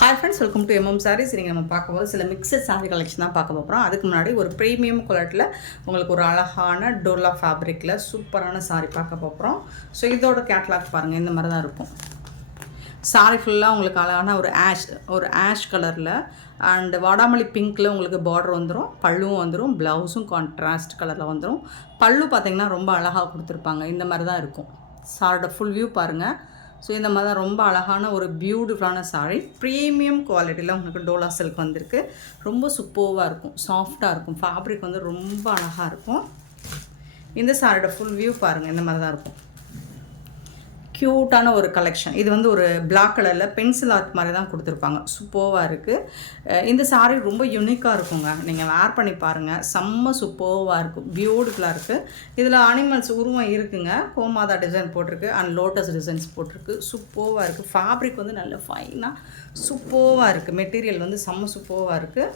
Hi friends, welcome to MM sarees. நீங்கள் நம்ம பார்க்க போது சில மிக்சட் சாரீ கலெக்ஷன் தான் பார்க்க போகிறோம். அதுக்கு முன்னாடி ஒரு ப்ரீமியம் குவாலிட்டியில் உங்களுக்கு ஒரு அழகான டோலா ஃபேப்ரிக்கில் சூப்பரான சாரீ பார்க்க போகிறோம். ஸோ இதோட கேட்லாக் பாருங்கள், இந்த மாதிரி தான் இருக்கும். சாரீ ஃபுல்லாக உங்களுக்கு அழகான ஒரு ஆஷ் கலரில் அண்ட் வாடாமல்லி பிங்க்கில் உங்களுக்கு பார்டர் வந்துடும், பல்லுவும் வந்துடும், ப்ளவுஸும் கான்ட்ராஸ்ட் கலரில் வந்துடும். பல்லு பார்த்திங்கன்னா ரொம்ப அழகாக கொடுத்துருப்பாங்க. இந்த மாதிரி தான் இருக்கும். சாரோட ஃபுல் வியூ பாருங்கள். ஸோ இந்த மாதிரி தான் ரொம்ப அழகான ஒரு பியூட்டிஃபுல்லான சாரீ, ப்ரீமியம் குவாலிட்டியில் உங்களுக்கு டோலா சில்க் வந்திருக்கு. ரொம்ப சூப்பராக இருக்கும், சாஃப்டாக இருக்கும், ஃபேப்ரிக் வந்து ரொம்ப அழகாக இருக்கும். இந்த சாரியோட ஃபுல் வியூ பாருங்கள், இந்த மாதிரி தான் இருக்கும். க்யூட்டான ஒரு கலெக்ஷன். இது வந்து ஒரு பிளாக் கலரில் பென்சில் ஆர்ட் மாதிரி தான் கொடுத்துருப்பாங்க. சூப்பராக இருக்குது. இந்த சாரீ ரொம்ப யூனிக்காக இருக்குங்க. நீங்கள் வேர் பண்ணி பாருங்கள், செம்ம சூப்பராக இருக்கும், பியூட்டிஃபுல்லாக இருக்குது. இதில் அனிமல்ஸ் உருவம் இருக்குங்க. கோமாதா டிசைன் போட்டிருக்கு அண்ட் லோட்டஸ் டிசைன்ஸ் போட்டிருக்கு. சூப்பராக இருக்குது. ஃபேப்ரிக் வந்து நல்ல ஃபைனாக சூப்பராக இருக்குது. மெட்டீரியல் வந்து செம்ம சூப்பராக இருக்குது.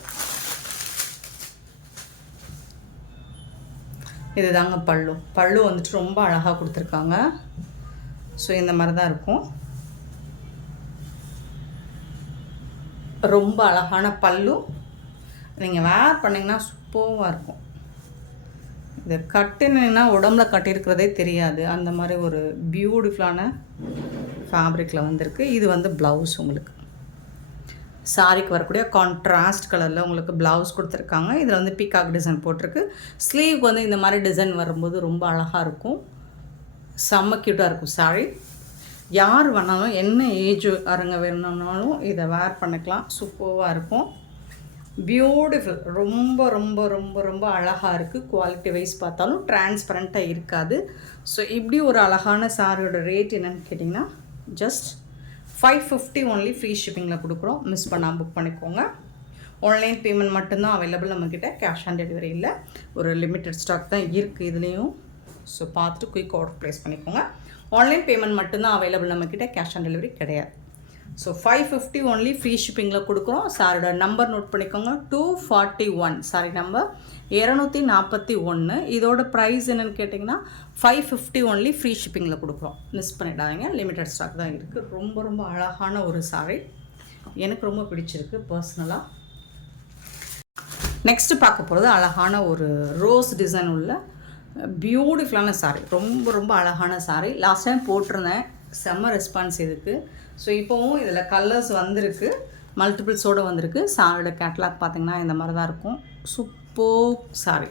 இது தாங்க பல்லு வந்துட்டு ரொம்ப அழகாக கொடுத்துருக்காங்க. ஸோ இந்த மாதிரி தான் இருக்கும். ரொம்ப அழகான பல்லு. நீங்கள் வேர் பண்ணிங்கன்னா சூப்பராக இருக்கும். இது கட்டினா உடம்புல கட்டியிருக்கிறதே தெரியாது, அந்த மாதிரி ஒரு பியூட்டிஃபுல்லான ஃபேப்ரிக்கில் வந்திருக்கு. இது வந்து ப்ளவுஸ். உங்களுக்கு சாரிக்கு வரக்கூடிய கான்ட்ராஸ்ட் கலரில் உங்களுக்கு ப்ளவுஸ் கொடுத்துருக்காங்க. இதில் வந்து பீகாக் டிசைன் போட்டிருக்கு. ஸ்லீவுக்கு வந்து இந்த மாதிரி டிசைன் வரும்போது ரொம்ப அழகாக இருக்கும், செம்ம க்யூட்டாக இருக்கும் சாரீ. யார் வேணாலும், என்ன ஏஜ் அரங்க வேணும்னாலும் இதை வேர் பண்ணிக்கலாம். சூப்பராக இருக்கும், பியூட்டிஃபுல். ரொம்ப ரொம்ப ரொம்ப ரொம்ப அழகாக இருக்குது. குவாலிட்டி வைஸ் பார்த்தாலும் டிரான்ஸ்பரண்ட்டாக இருக்காது. ஸோ இப்படி ஒரு அழகான சாரியோட ரேட் என்னென்னு கேட்டிங்கன்னா ஜஸ்ட் 550 ஒன்லி. ஃப்ரீ ஷிப்பிங்கில் கொடுக்குறோம். மிஸ் பண்ணாமல் புக் பண்ணிக்கோங்க. ஆன்லைன் பேமெண்ட் மட்டும்தான் அவைலபிள் நம்மக்கிட்ட. கேஷ் ஆன் டெலிவரி இல்லை. ஒரு லிமிட்டட் ஸ்டாக் தான் இருக்குது இதுலேயும். ஸோ பார்த்துட்டு குயிக் ஆர்டர் ப்ளேஸ் பண்ணிக்கோங்க. ஆன்லைன் பேமெண்ட் மட்டும்தான் அவைலபிள் நம்மக்கிட்ட, கேஷ் ஆன் டெலிவரி கிடையாது. ஸோ 550 ஒன்லி ஃப்ரீ ஷிப்பிங்கில் கொடுக்குறோம். சாரோட நம்பர் நோட் பண்ணிக்கோங்க, 241. Sorry number 241. இதோட ப்ரைஸ் என்னென்னு கேட்டிங்கன்னா 550 ஒன்லி ஃப்ரீ ஷிப்பிங்கில் கொடுக்குறோம். மிஸ் பண்ணிடாதீங்க, லிமிட்டட் ஸ்டாக் தான் இருக்குது. ரொம்ப ரொம்ப அழகான ஒரு சாரி, எனக்கு ரொம்ப பிடிச்சிருக்கு பர்சனலாக. நெக்ஸ்ட்டு பார்க்க போகிறது அழகான ஒரு ரோஸ் டிசைன் உள்ள பியூட்டிஃபுல்லான சாரீ. ரொம்ப ரொம்ப அழகான சாரீ. லாஸ்ட் டைம் போட்டிருந்தேன், செம்ம ரெஸ்பான்ஸ் இதுக்கு. ஸோ இப்போவும் இதில் கலர்ஸ் வந்திருக்கு, மல்டிபிள்ஸோடு வந்திருக்கு. சாரியோட கேட்லாக் பார்த்திங்கன்னா இந்த மாதிரி தான் இருக்கும். சூப்பர் சாரீ,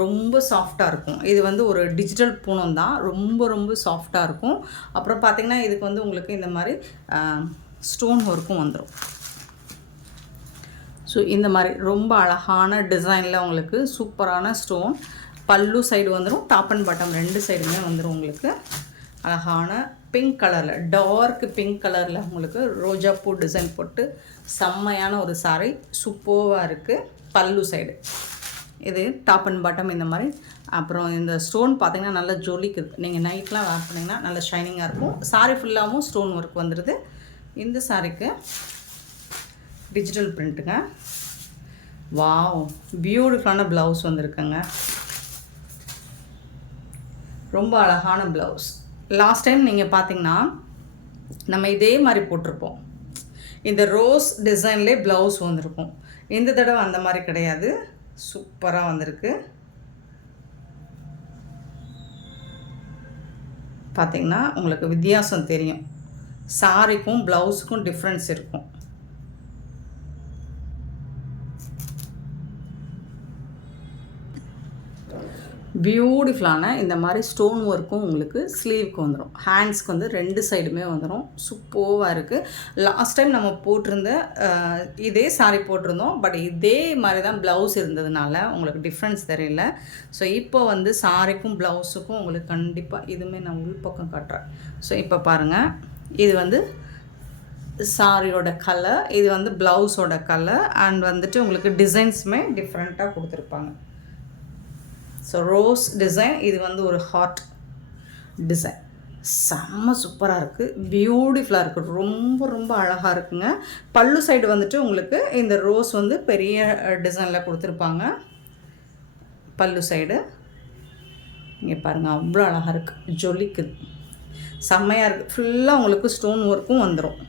ரொம்ப சாஃப்டாக இருக்கும். இது வந்து ஒரு டிஜிட்டல் பூனம் தான், ரொம்ப ரொம்ப சாஃப்டாக இருக்கும். அப்புறம் பார்த்திங்கன்னா இதுக்கு வந்து உங்களுக்கு இந்த மாதிரி ஸ்டோன் ஒர்க்கும் வந்துடும். ஸோ இந்த மாதிரி ரொம்ப அழகான டிசைனில் உங்களுக்கு சூப்பரான ஸ்டோன். பல்லு சைடு வந்துடும், டாப் அண்ட் பாட்டம் ரெண்டு சைடுமே வந்துடும். உங்களுக்கு அழகான பிங்க் கலரில், டார்க் பிங்க் கலரில் உங்களுக்கு ரோஜா பூ டிசைன் போட்டு செம்மையான ஒரு சாரீ. சூப்பராக இருக்குது. பல்லு சைடு இது, டாப் அண்ட் பாட்டம் இந்த மாதிரி. அப்புறம் இந்த ஸ்டோன் பார்த்திங்கன்னா நல்லா ஜொலிக்குது. நீங்கள் நைட்லாம் வேர் பண்ணிங்கன்னா நல்லா ஷைனிங்காக இருக்கும். சாரீ ஃபுல்லாகவும் ஸ்டோன் ஒர்க் வந்துடுது. இந்த சாரீக்கு டிஜிட்டல் பிரிண்ட்டுங்க. வாவ், பியூட்டிஃபுல்லான ப்ளவுஸ் வந்திருக்குங்க. ரொம்ப அழகான ப்ளவுஸ். லாஸ்ட் டைம் நீங்கள் பார்த்தீங்கன்னா நம்ம இதே மாதிரி போட்டிருப்போம். இந்த ரோஸ் டிசைன்லேயே ப்ளவுஸ் வந்திருக்கும். இந்த தடவை அந்த மாதிரி கிடையாது, சூப்பராக வந்திருக்கு. பார்த்திங்கன்னா உங்களுக்கு வித்தியாசம் தெரியும். சாரிக்கும் ப்ளவுஸுக்கும் டிஃப்ரென்ஸ் இருக்கும். பியூட்டிஃபுல்லான இந்த மாதிரி ஸ்டோன் ஒர்க்கும் உங்களுக்கு ஸ்லீவுக்கு வந்துடும். ஹேண்ட்ஸ்க்கு வந்து ரெண்டு சைடுமே வந்துடும். சூப்பராக இருக்குது. லாஸ்ட் டைம் நம்ம போட்டிருந்த இதே சாரீ போட்டிருந்தோம், பட் இதே மாதிரி தான் ப்ளவுஸ் இருந்ததுனால உங்களுக்கு டிஃப்ரென்ஸ் தெரியல. ஸோ இப்போ வந்து சாரிக்கும் ப்ளவுஸுக்கும் உங்களுக்கு கண்டிப்பாக இதுவுமே நான் உள்பக்கம் காட்டுறேன். ஸோ இப்போ பாருங்கள், இது வந்து சாரியோட கலர், இது வந்து ப்ளவுஸோட கலர் அண்ட் வந்துட்டு உங்களுக்கு டிசைன்ஸுமே டிஃப்ரெண்ட்டாக கொடுத்துருப்பாங்க. ஸோ ரோஸ் டிசைன், இது வந்து ஒரு ஹார்ட் டிசைன். செம்ம சூப்பராக இருக்குது, பியூட்டிஃபுல்லாக இருக்குது, ரொம்ப ரொம்ப அழகாக இருக்குங்க. பல்லு சைடு வந்துட்டு உங்களுக்கு இந்த ரோஸ் வந்து பெரிய டிசைனில் கொடுத்துருப்பாங்க. பல்லு சைடு இங்கே பாருங்கள், அவ்வளோ அழகாக இருக்குது, ஜொலிக்குது, செம்மையாக இருக்குது. ஃபுல்லாக உங்களுக்கு ஸ்டோன் ஒர்க்கும் வந்துடும்.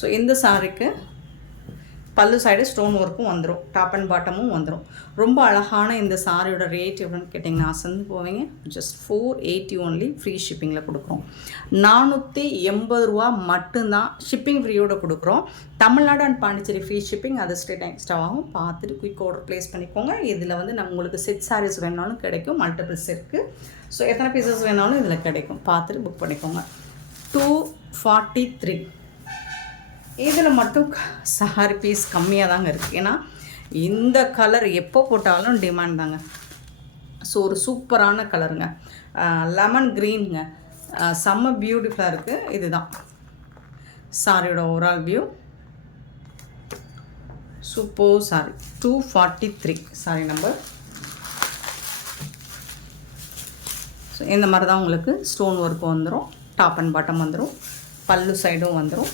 ஸோ இந்த சாரீக்கு பல்லு சைடு ஸ்டோன் ஒர்க்கும் வந்துடும், டாப் அண்ட் பாட்டமும் வந்துடும். ரொம்ப அழகான இந்த சாரியோட ரேட் எவ்வளோன்னு கேட்டிங்கன்னா அசந்து போவீங்க. ஜஸ்ட் 480 ஒன்லி, ஃப்ரீ ஷிப்பிங்கில் கொடுக்குறோம். 480 ரூபா மட்டும்தான் ஷிப்பிங் ஃப்ரீயோடு கொடுக்குறோம். Tamil Nadu and Pondicherry free shipping, அது ஸ்டேட் எக்ஸ்ட்ராவாகும். பார்த்துட்டு குயிக் ஆர்டர் ப்ளேஸ் பண்ணிக்கோங்க. இதில் வந்து உங்களுக்கு செட் சாரீஸ் வேணாலும் கிடைக்கும், மல்டிபிள்ஸ் இருக்குது. ஸோ எத்தனை பீசஸ் வேணாலும் இதில் கிடைக்கும், பார்த்துட்டு புக் பண்ணிக்கோங்க. 243. இதில் மட்டும் சாரி பீஸ் கம்மியாக தாங்க இருக்குது. ஏன்னா இந்த கலர் எப்போ போட்டாலும் டிமாண்ட் தாங்க. ஸோ ஒரு சூப்பரான கலருங்க, லெமன் க்ரீனுங்க, செம்ம பியூட்டிஃபுல்லாக இருக்குது. இதுதான் சாரியோட overall view. Super sorry. 243 sorry number. So இந்த மாதிரி தான் உங்களுக்கு ஸ்டோன் ஒர்க்கு வந்துடும், டாப் அண்ட் பாட்டம் வந்துடும், பல்லு சைடும் வந்துடும்.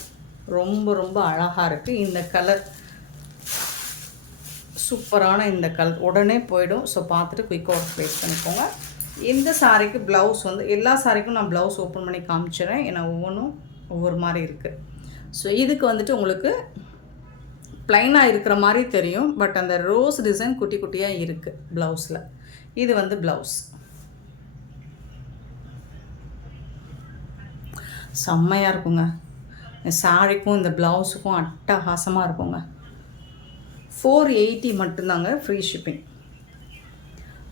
ரொம்ப ரொம்ப அழகாக இருக்குது இந்த கலர், சூப்பரான இந்த கலர். உடனே போயிடும். ஸோ பார்த்துட்டு குயிக் ஆர்டர் ப்ளேஸ் பண்ணிக்கோங்க. இந்த சாரீக்கு ப்ளவுஸ் வந்து எல்லா சாரிக்கும் நான் ப்ளவுஸ் ஓப்பன் பண்ணி காமிச்சிடுறேன், ஏன்னா ஒவ்வொன்றும் ஒவ்வொரு மாதிரி இருக்குது. ஸோ இதுக்கு வந்துட்டு உங்களுக்கு ப்ளைனாக இருக்கிற மாதிரி தெரியும், பட் அந்த ரோஸ் டிசைன் குட்டி குட்டியாக இருக்குது ப்ளவுஸில். இது வந்து ப்ளவுஸ். செம்மையாக இருக்குங்க. சாரிக்கும் இந்த ப்ளவுஸுக்கும் அட்டகாசமாக இருக்குங்க. 480 மட்டும்தாங்க ஃப்ரீ ஷிப்பிங்.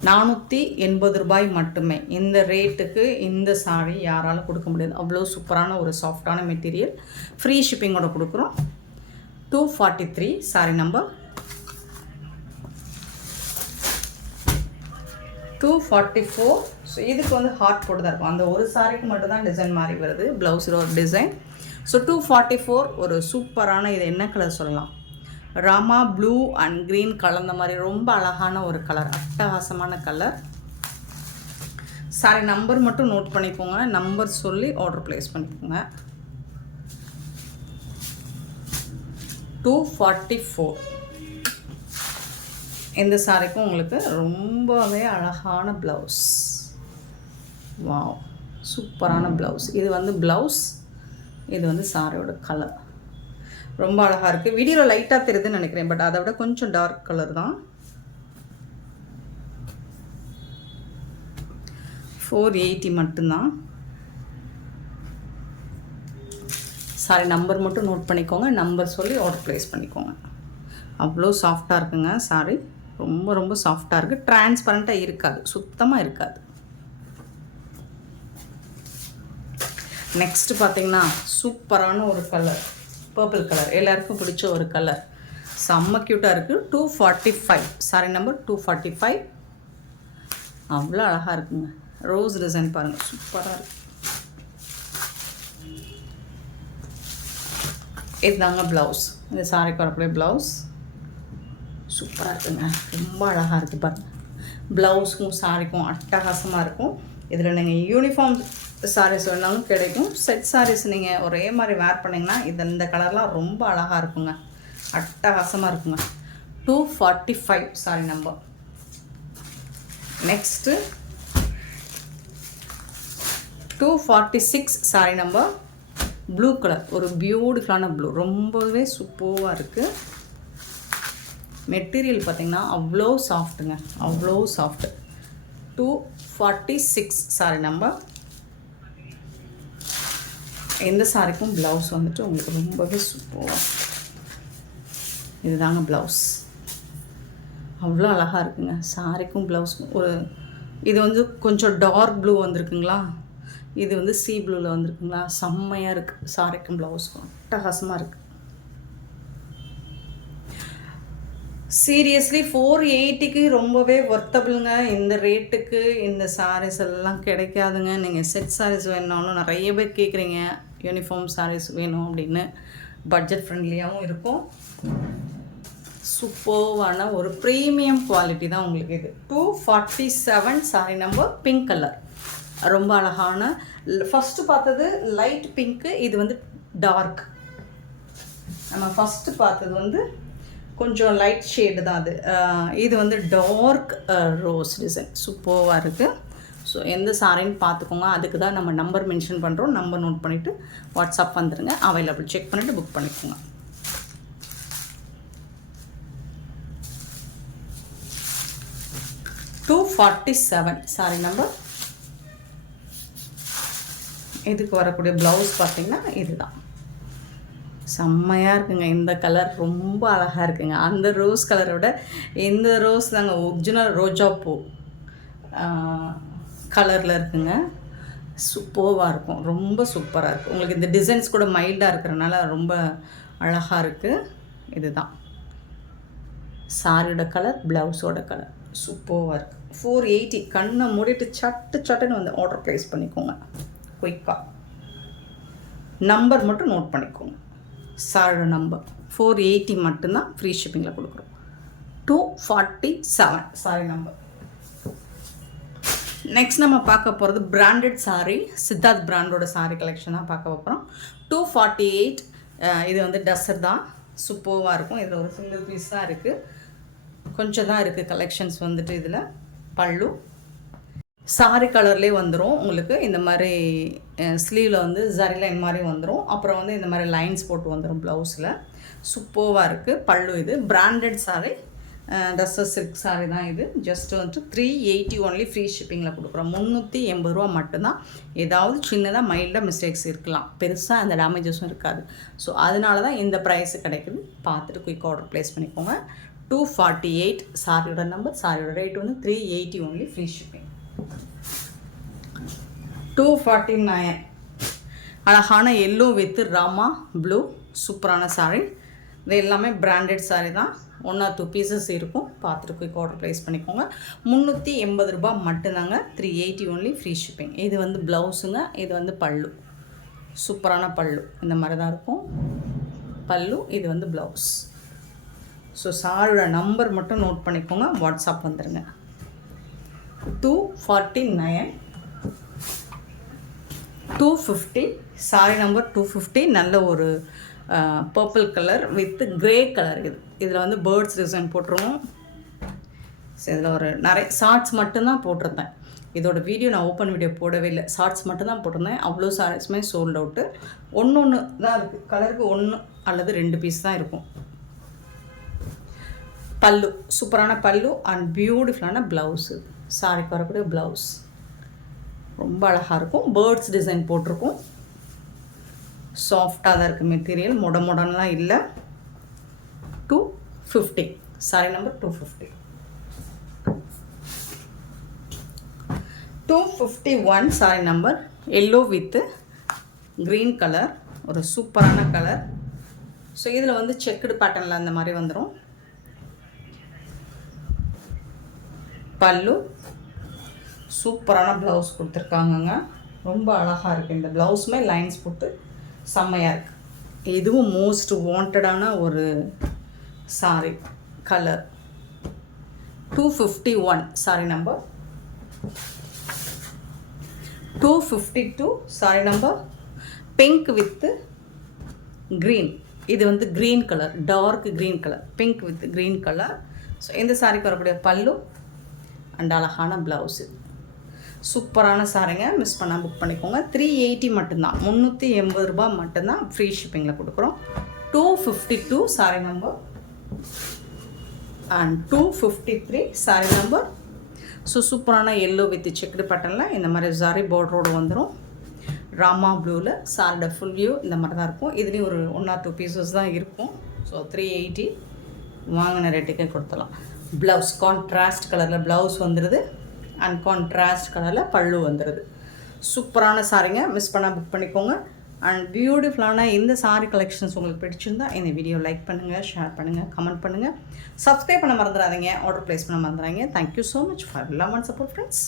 480 ரூபாய் மட்டுமே. இந்த ரேட்டுக்கு இந்த சாரி யாராலும் கொடுக்க முடியாது. அவ்வளோ சூப்பரான ஒரு சாஃப்டான மெட்டீரியல், ஃப்ரீ ஷிப்பிங்கோட கொடுக்குறோம். 243 சாரி நம்பர். 244. ஸோ இதுக்கு வந்து ஹார்ட் போட்டு தான் இருக்கும். அந்த ஒரு சாரிக்கு மட்டும்தான் டிசைன் மாதிரி வருது, ப்ளவுஸில் ஒரு டிசைன். ஸோ 244 ஒரு சூப்பரான, இது என்ன கலர் சொல்லலாம், ராமா ப்ளூ அண்ட் க்ரீன் கலந்த மாதிரி ரொம்ப அழகான ஒரு கலர், அட்டகாசமான கலர். சாரி நம்பர் மட்டும் நோட் பண்ணிக்கோங்க, நம்பர் சொல்லி ஆர்டர் ப்ளேஸ் பண்ணிக்கோங்க. 244. இந்த சாரிக்கும் உங்களுக்கு ரொம்பவே அழகான ப்ளவுஸ். வாவ், சூப்பரான ப்ளவுஸ். இது வந்து ப்ளவுஸ், இது வந்து சாரியோட கலர். ரொம்ப அழகாக இருக்குது. வீடியோவில் லைட்டாக தெரியுதுன்னு நினைக்கிறேன், பட் அதை விட கொஞ்சம் டார்க் கலர் தான். 480 மட்டும்தான். சாரி நம்பர் மட்டும் நோட் பண்ணிக்கோங்க, நம்பர் சொல்லி ஆர்டர் ப்ளேஸ் பண்ணிக்கோங்க. அவ்வளோ சாஃப்டாக இருக்குங்க சாரி, ரொம்ப ரொம்ப சாஃப்டாக இருக்குது. டிரான்ஸ்பரண்ட்டாக இருக்காது, சுத்தமாக இருக்காது. நெக்ஸ்ட்டு பார்த்தீங்கன்னா சூப்பரான ஒரு கலர், பர்பிள் கலர், எல்லாருக்கும் பிடிச்ச ஒரு கலர், செம்ம க்யூட்டாக இருக்குது. 245 சாரி நம்பர் 245. அவ்வளோ அழகாக இருக்குங்க. ரோஸ் டிசைன் பாருங்கள், சூப்பராக இருக்குது. இதுதாங்க ப்ளவுஸ். இந்த சாரிக்கு வரக்கூடிய ப்ளவுஸ் சூப்பராக இருக்குங்க, ரொம்ப அழகாக இருக்குது பாருங்கள். ப்ளவுஸுக்கும் சாரிக்கும் அட்டகாசமாக இருக்கும். இதில் நீங்கள் யூனிஃபார்ம் சாரீஸ் வேணாலும் கிடைக்கும். செட் சாரீஸ் நீங்கள் ஒரே மாதிரி வேர் பண்ணிங்கன்னா இந்த கலர்லாம் ரொம்ப அழகாக இருக்குங்க, அட்டகாசமாக இருக்குங்க. 245 sorry number. Next 246 sorry number. Blue colour, ஒரு பியூட்டிஃபுல்லான ப்ளூ, ரொம்பவே சூப்பராக இருக்குது. மெட்டீரியல் பார்த்திங்கன்னா அவ்வளோ சாஃப்ட்டுங்க, அவ்வளோ சாஃப்ட்டு. 246 sorry number. இந்த சாரிக்கும் ப்ளவுஸ் வந்துட்டு உங்களுக்கு ரொம்பவே சூப்பராக, இதுதாங்க ப்ளவுஸ். அவ்வளோ அழகாக இருக்குங்க சாரிக்கும் ப்ளவுஸுக்கும். ஒரு இது வந்து கொஞ்சம் டார்க் ப்ளூ வந்திருக்குங்களா, இது வந்து சீ ப்ளூவில் வந்திருக்குங்களா, செம்மையாக இருக்குது. சாரிக்கும் ப்ளவுஸுக்கும் அட்டகாசமாக இருக்குது. சீரியஸ்லி 480க்கு ரொம்பவே ஒர்த்தபிளுங்க. இந்த ரேட்டுக்கு இந்த சாரீஸ் எல்லாம் கிடைக்காதுங்க. நீங்கள் செட் சாரீஸ் வேணுனாலும் நிறைய பேர் கேட்குறீங்க, யூனிஃபார்ம் சாரீஸ் வேணும் அப்படின்னு. பட்ஜெட் ஃப்ரெண்ட்லியாகவும் இருக்கும். சூப்பர்வான ஒரு ப்ரீமியம் குவாலிட்டி தான் உங்களுக்கு இது. 247 சாரி நம்பர். பிங்க் கலர், ரொம்ப அழகான. ஃபஸ்ட்டு பார்த்தது லைட் பிங்க்கு, இது வந்து டார்க். நம்ம ஃபஸ்ட்டு பார்த்தது வந்து கொஞ்சம் லைட் ஷேடு தான் அது. இது வந்து டார்க் ரோஸ் டிசைன், சூப்பராக இருக்குது. ஸோ எந்த சாரின்னு பார்த்துக்கோங்க. அதுக்கு தான் நம்ம நம்பர் மென்ஷன் பண்ணுறோம். நம்பர் நோட் பண்ணிவிட்டு வாட்ஸ்அப் வந்துடுங்க. அவைலபிள் செக் பண்ணிவிட்டு புக் பண்ணிக்கோங்க. $247 சாரி நம்பர். இதுக்கு வரக்கூடிய ப்ளவுஸ் பார்த்திங்கன்னா இதுதான். செம்மையாக இருக்குங்க. இந்த கலர் ரொம்ப அழகாக இருக்குங்க. அந்த ரோஸ் கலரை விட இந்த ரோஸ் தாங்க ஒரிஜினல் ரோஜா பூ கலரில் இருக்குங்க. சூப்பராக இருக்கும். ரொம்ப சூப்பராக இருக்குது. உங்களுக்கு இந்த டிசைன்ஸ் கூட மைல்டாக இருக்கிறனால ரொம்ப அழகாக இருக்குது. இதுதான் சாரியோட கலர், ப்ளவுஸோட கலர். சூப்பராக இருக்குது. 480. கண்ணை மூடிட்டு சட்டுன்னு வந்து ஆர்டர் ப்ளேஸ் பண்ணிக்கோங்க குயிக்காக. நம்பர் மட்டும் நோட் பண்ணிக்கோங்க. சாரியோட நம்பர் 480 மட்டும்தான் ஃப்ரீ ஷிப்பிங்கில் கொடுக்குறோம். 247 சாரி நம்பர். நெக்ஸ்ட் நம்ம பார்க்க போகிறது பிராண்டட் சாரீ. சித்தார்த் பிராண்டோட சாரீ கலெக்ஷன் தான் பார்க்க போகிறோம். 248. இது வந்து டஸ்ஸர் தான். சூப்பராக இருக்கும். இதில் ஒரு சிங்கிள் பீஸ் தான் இருக்குது. கொஞ்சம் தான் இருக்குது கலெக்ஷன்ஸ் வந்துட்டு. இதில் பல்லு சாரி கலர்லேயே வந்துடும் உங்களுக்கு. இந்த மாதிரி ஸ்லீவில் வந்து ஜரி லைன் மாதிரி வந்துடும். அப்புறம் வந்து இந்த மாதிரி லைன்ஸ் போட்டு வந்துடும் ப்ளவுஸில். சூப்பராக இருக்குது. பல்லு இது பிராண்டட் சாரீ. டஸ்ஸர் சில்க் சாரீ தான் இது. ஜஸ்ட் வந்துட்டு 380 ஒன்லி ஃப்ரீ ஷிப்பிங்கில் கொடுக்குறோம். 380 மட்டும்தான். ஏதாவது சின்னதாக மைல்டாக மிஸ்டேக்ஸ் இருக்கலாம், பெருசாக அந்த டேமேஜஸும் இருக்காது. ஸோ அதனால தான் இந்த ப்ரைஸு கிடைக்குது. பார்த்துட்டு குயிக் ஆர்டர் ப்ளேஸ் பண்ணிக்கோங்க. 248 சாரியோட நம்பர். சாரியோட ரேட் வந்து 380 ஒன்லி ஃப்ரீ ஷிப்பிங். 249. அழகான எல்லோ வித் ராமா ப்ளூ சூப்பரான சாரீ. இது எல்லாமே பிராண்டட் சாரீ தான். 1 or 2 பீசஸ் இருக்கும். பார்த்துட்டு குயிக் ஆர்டர் ப்ளேஸ் பண்ணிக்கோங்க. 380 மட்டும்தாங்க. 380 ஒன்லி ஃப்ரீ ஷிப்பிங். இது வந்து ப்ளவுஸுங்க. இது வந்து பல்லு. சூப்பரான பல்லு. இந்த மாதிரி தான் இருக்கும் பல்லு. இது வந்து ப்ளவுஸ். ஸோ சாரியோட நம்பர் மட்டும் நோட் பண்ணிக்கோங்க. வாட்ஸ்அப் வந்துடுங்க. 249. 250 சாரி நம்பர் 250. நல்ல ஒரு purple colour with grey colour. இதில் வந்து பேர்ட்ஸ் டிசைன் போட்டுருவோம். ஸோ இதில் ஒரு நிறைய ஷார்ட்ஸ் மட்டும்தான் போட்டிருந்தேன். இதோட வீடியோ நான் ஓப்பன் வீடியோ போடவே இல்லை. ஷார்ட்ஸ் மட்டும்தான் போட்டிருந்தேன். அவ்வளோ சாரீஸுமே சோல்ட் அவுட்டு. ஒன்று தான் இருக்குது. கலருக்கு 1 அல்லது 2 பீஸ் தான் இருக்கும். பல்லு சூப்பரான பல்லு அண்ட் பியூட்டிஃபுல்லான ப்ளவுஸு. சாரிக்கு வரக்கூடிய ப்ளவுஸ் ரொம்ப அழகாக இருக்கும். பேர்ட்ஸ் டிசைன் போட்டிருக்கும். சாஃப்டாக தான் இருக்குது மெட்டீரியல். மொடன்லாம் இல்லை. 250 sorry number 250. 251 sari number. Yellow with green colour. ஒரு சூப்பரான கலர். ஸோ இதில் வந்து செக்குடு பேட்டர்னில் அந்த மாதிரி வந்துடும். பல்லு சூப்பரான ப்ளவுஸ் கொடுத்துருக்காங்கங்க. ரொம்ப அழகாக இருக்குது. இந்த ப்ளவுஸுமே லைன்ஸ் போட்டு செம்மையாக இருக்குது. இதுவும் மோஸ்ட் வாண்டடான ஒரு sari colour. 251 sari number. 252 sari number. Pink with green. இது வந்து green colour, dark green colour. Pink with green colour. So இந்த சாரிக்கு வரக்கூடிய பல்லு அண்ட் அழகான ப்ளவுஸு. சூப்பரான சாரிங்க. மிஸ் பண்ணால் புக் பண்ணிக்கோங்க. 380 மட்டும்தான். 380 மட்டும்தான் ஃப்ரீ ஷிப்பிங்கில் கொடுக்குறோம். 252 sari number and 253 sorry number. So சூப்பரான எல்லோ வித் செக்குடு பேட்டர்னில் இந்த மாதிரி ஜாரி பார்டரோடு வந்துடும். ராமா ப்ளூவில் சாரியோட ஃபுல் வியூ இந்த மாதிரி தான் இருக்கும். இதுலேயும் ஒரு 1 or 2 பீசஸ் தான் இருக்கும். ஸோ 380 வாங்கின ரேட்டுக்கே கொடுத்துடலாம். ப்ளவுஸ் கான்ட்ராஸ்ட் கலரில் ப்ளவுஸ் வந்துடுது அண்ட் கான்ட்ராஸ்ட் கலரில் பல்லு வந்துடுது. சூப்பரான சாரிங்க. மிஸ் பண்ணால் புக் பண்ணிக்கோங்க. அண்ட் பியூட்டிஃபுல்லான இந்த சாரி கலெக்ஷன்ஸ் உங்களுக்கு பிடிச்சிருந்தா இந்த வீடியோ லைக் பண்ணுங்கள், ஷேர் பண்ணுங்கள், கமெண்ட் பண்ணுங்கள். சப்ஸ்கிரைப் பண்ண மறந்துடாதீங்க. ஆர்டர் ப்ளேஸ் பண்ண மறந்துடாதீங்க. Thank you so much for love and support friends.